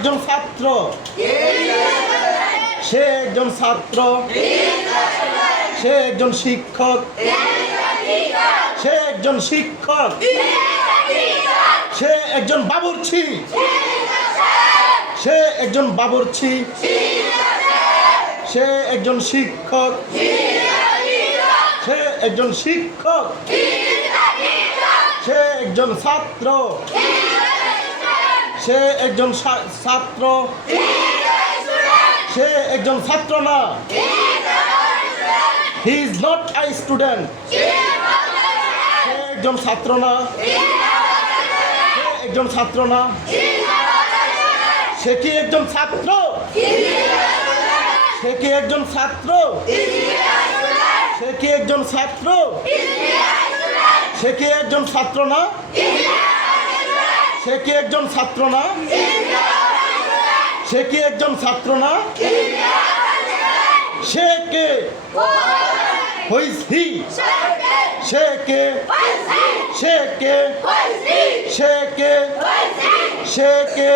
একজন ছাত্র, সে একজন ছাত্র, সে একজন শিক্ষক, সে একজন শিক্ষক, সে একজন বাবুর্চি, সে একজন বাবুর্চি, সে একজন শিক্ষক, সে একজন শিক্ষক, সে একজন ছাত্র, সে একজন ছাত্র, সে একজন ছাত্র না। He is not a student. সে একজন ছাত্র না, সে একজন ছাত্র না। সে কি একজন ছাত্র? সে কি একজন ছাত্র? সে কি একজন ছাত্র? সে কি একজন ছাত্র না? সে কি একজন ছাত্র না? সে কি একজন ছাত্র না? সে কে? Who is he? সে কে? সে কে? সে কে? সে কে?